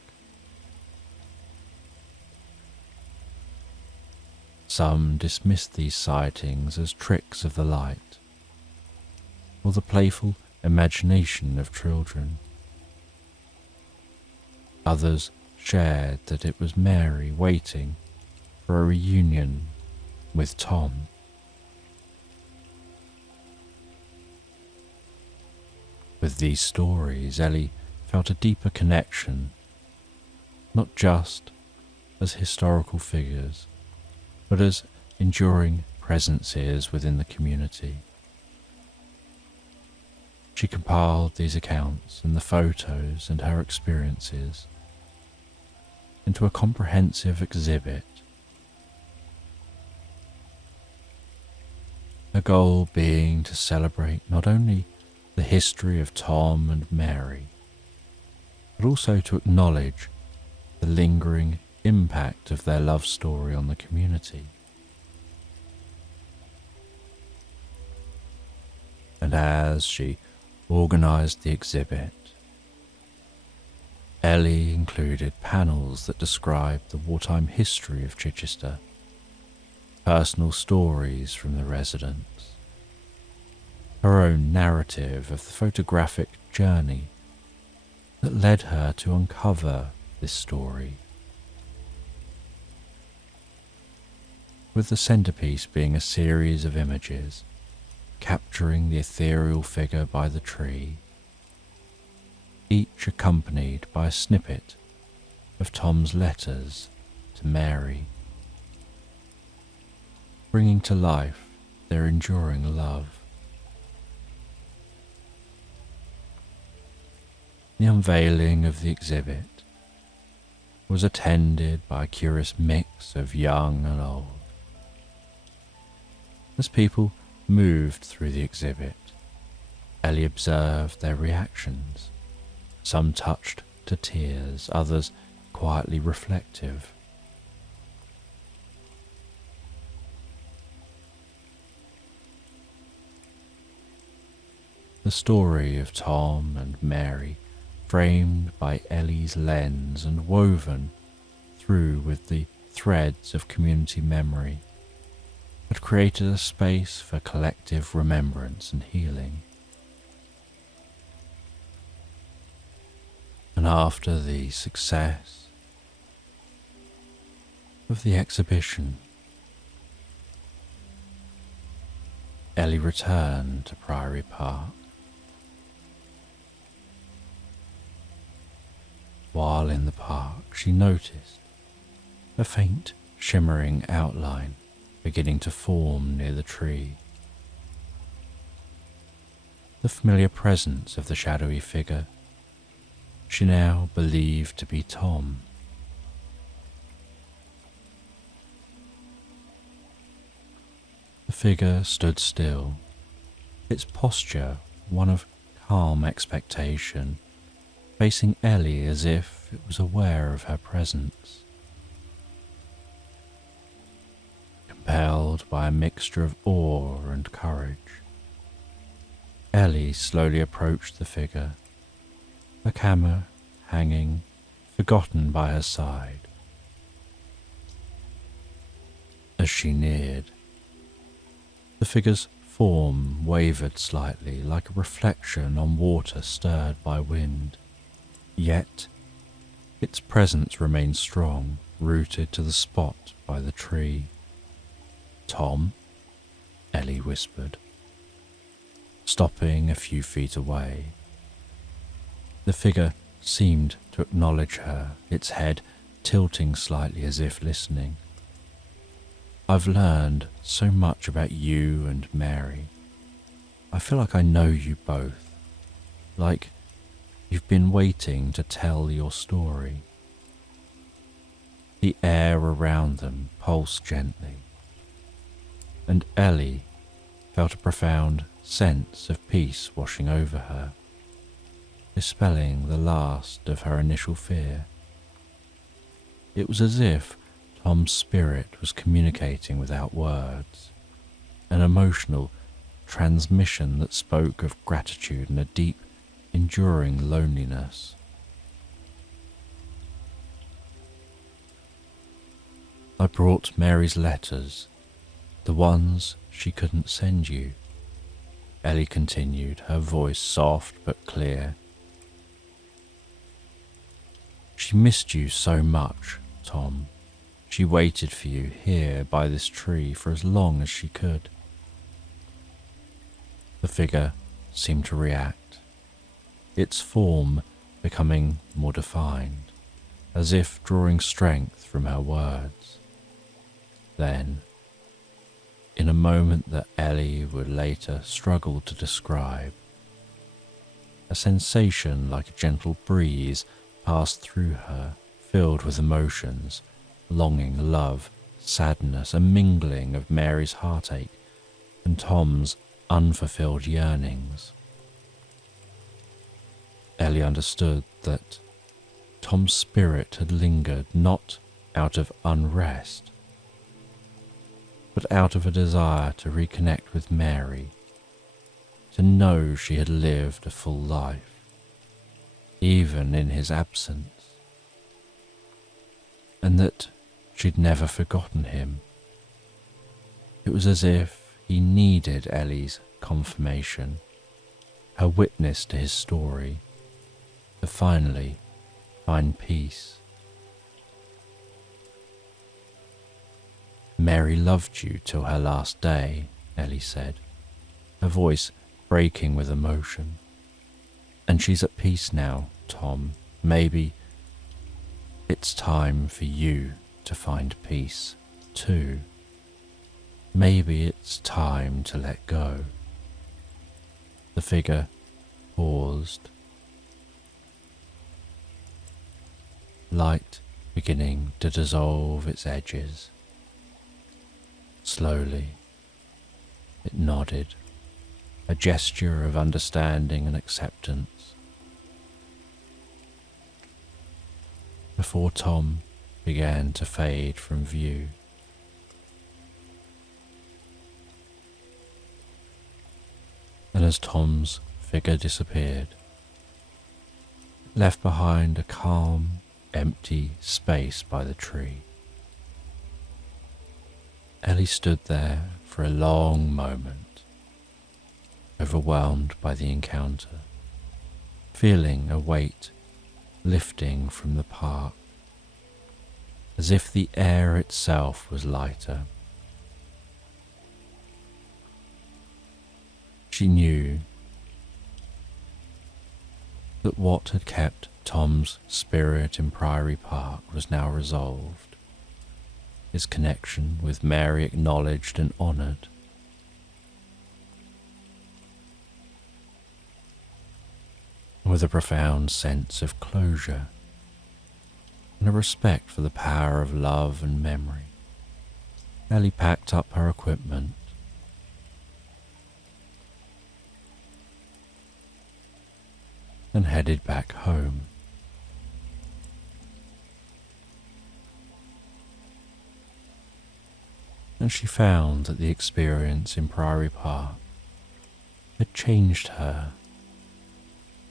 Some dismissed these sightings as tricks of the light, or the playful imagination of children. Others shared that it was Mary waiting for a reunion with Tom. With these stories, Ellie felt a deeper connection, not just as historical figures, but as enduring presences within the community. She compiled these accounts and the photos and her experiences into a comprehensive exhibit. Her goal being to celebrate not only the history of Tom and Mary, but also to acknowledge the lingering impact of their love story on the community. And as she organised the exhibit, Ellie included panels that described the wartime history of Chichester, personal stories from the residents, her own narrative of the photographic journey that led her to uncover this story, with the centerpiece being a series of images capturing the ethereal figure by the tree, each accompanied by a snippet of Tom's letters to Mary, bringing to life their enduring love. The unveiling of the exhibit was attended by a curious mix of young and old. As people moved through the exhibit, Ellie observed their reactions, some touched to tears, others quietly reflective. The story of Tom and Mary, framed by Ellie's lens and woven through with the threads of community memory, had created a space for collective remembrance and healing. And after the success of the exhibition, Ellie returned to Priory Park. While in the park, she noticed a faint shimmering outline beginning to form near the tree. The familiar presence of the shadowy figure she now believed to be Tom. The figure stood still, its posture one of calm expectation, facing Ellie as if it was aware of her presence. Compelled by a mixture of awe and courage, Ellie slowly approached the figure, a camera hanging, forgotten by her side. As she neared, the figure's form wavered slightly like a reflection on water stirred by wind, yet its presence remained strong, rooted to the spot by the tree. "Tom," Ellie whispered, stopping a few feet away. The figure seemed to acknowledge her, its head tilting slightly as if listening. "I've learned so much about you and Mary. I feel like I know you both, like you've been waiting to tell your story." The air around them pulsed gently, and Ellie felt a profound sense of peace washing over her, dispelling the last of her initial fear. It was as if Tom's spirit was communicating without words, an emotional transmission that spoke of gratitude and a deep, enduring loneliness. "I brought Mary's letters, the ones she couldn't send you," Ellie continued, her voice soft but clear. "She missed you so much, Tom. She waited for you here by this tree for as long as she could." The figure seemed to react, its form becoming more defined, as if drawing strength from her words. Then, in a moment that Ellie would later struggle to describe, a sensation like a gentle breeze passed through her, filled with emotions, longing, love, sadness, a mingling of Mary's heartache and Tom's unfulfilled yearnings. Ellie understood that Tom's spirit had lingered not out of unrest, but out of a desire to reconnect with Mary, to know she had lived a full life, even in his absence, and that she'd never forgotten him. It was as if he needed Ellie's confirmation, her witness to his story, to finally find peace. "Mary loved you till her last day," Ellie said, her voice breaking with emotion. "And she's at peace now, Tom. Maybe it's time for you to find peace, too. Maybe it's time to let go." The figure paused, light beginning to dissolve its edges. Slowly, it nodded, a gesture of understanding and acceptance, before Tom began to fade from view. And as Tom's figure disappeared, left behind a calm, empty space by the tree. Ellie stood there for a long moment, overwhelmed by the encounter, feeling a weight lifting from the park, as if the air itself was lighter. She knew that what had kept Tom's spirit in Priory Park was now resolved, his connection with Mary acknowledged and honoured. With a profound sense of closure and a respect for the power of love and memory, Ellie packed up her equipment and headed back home. And she found that the experience in Priory Park had changed her,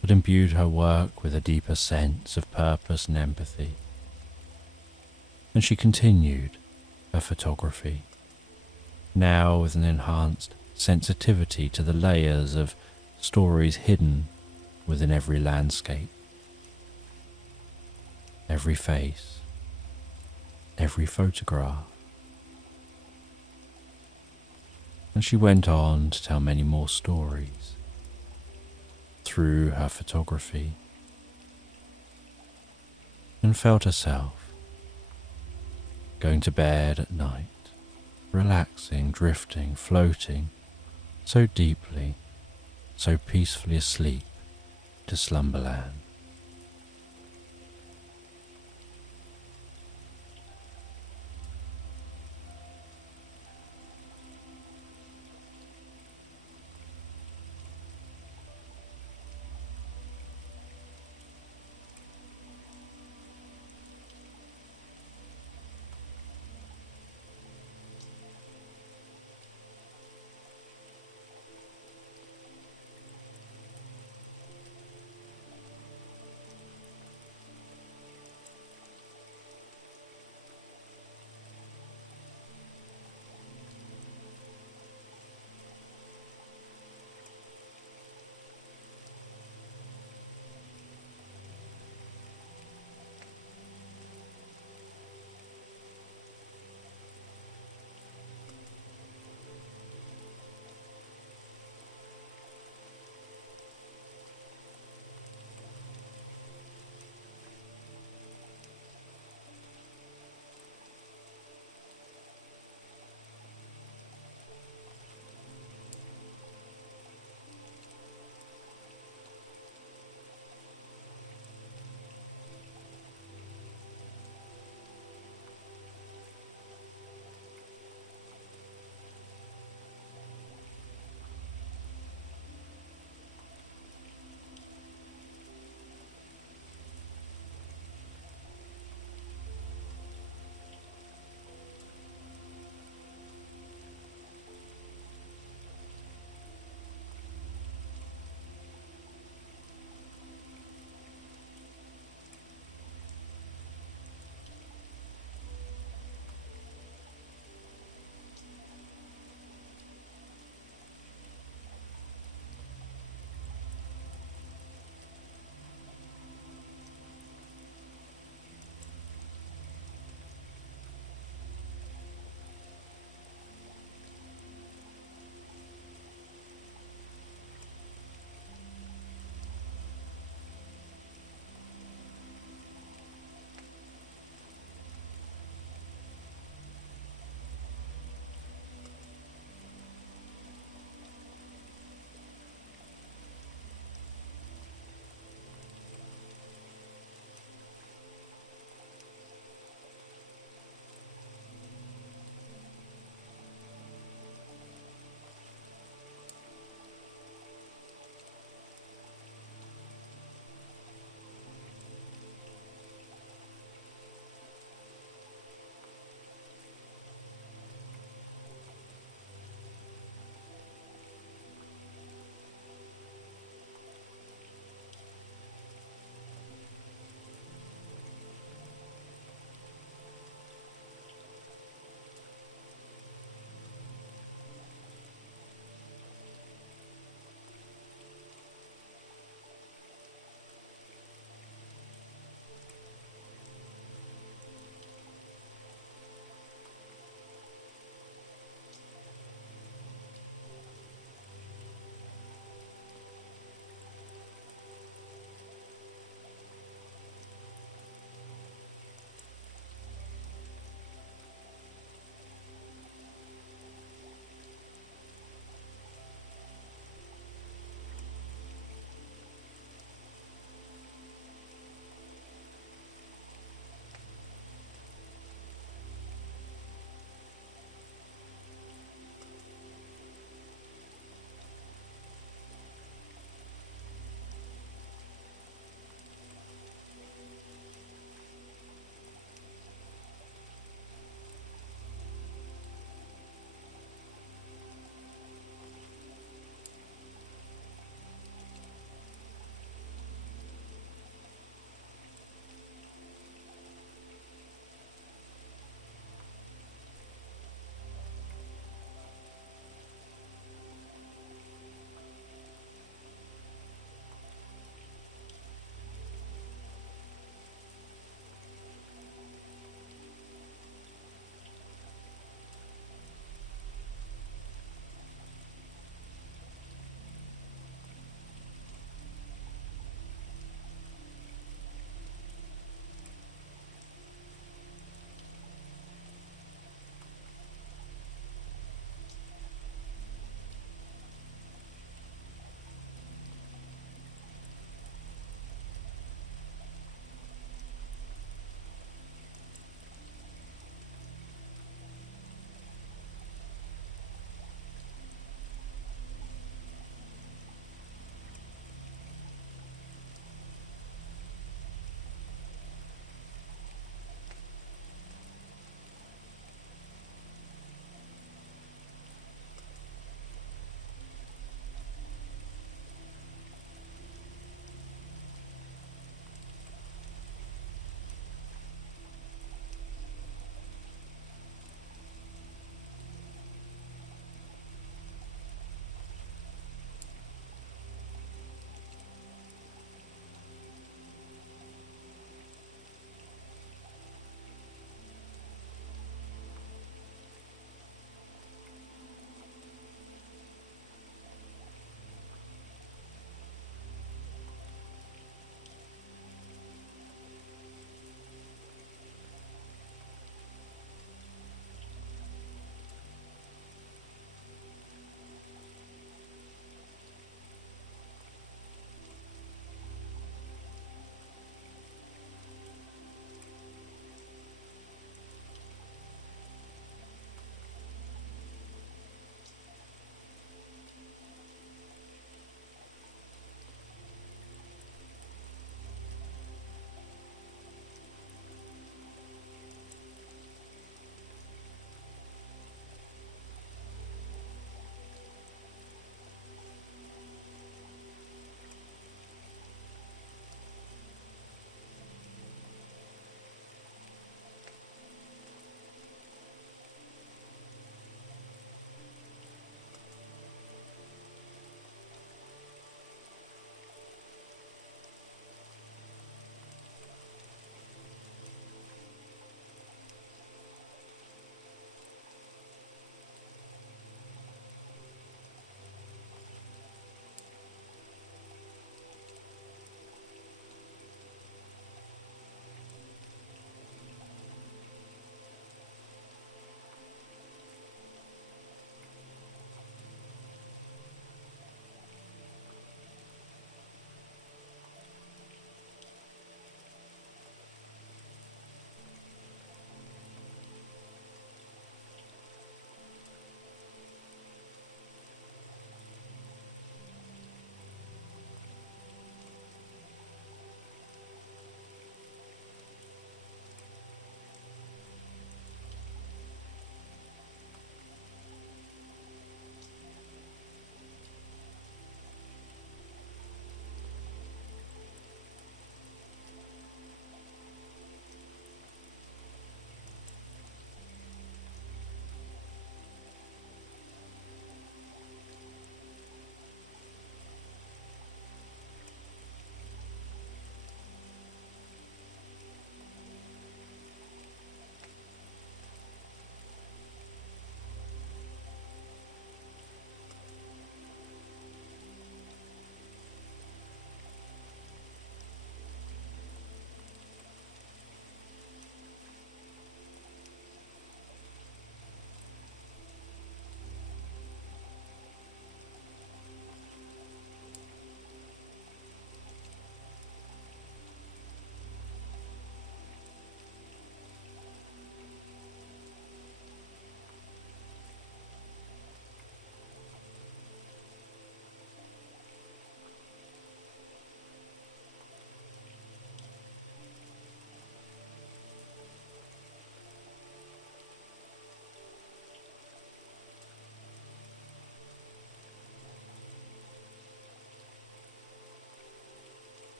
had imbued her work with a deeper sense of purpose and empathy. And she continued her photography, now with an enhanced sensitivity to the layers of stories hidden within every landscape, every face, every photograph. And she went on to tell many more stories through her photography, and felt herself going to bed at night, relaxing, drifting, floating so deeply, so peacefully asleep to slumberland.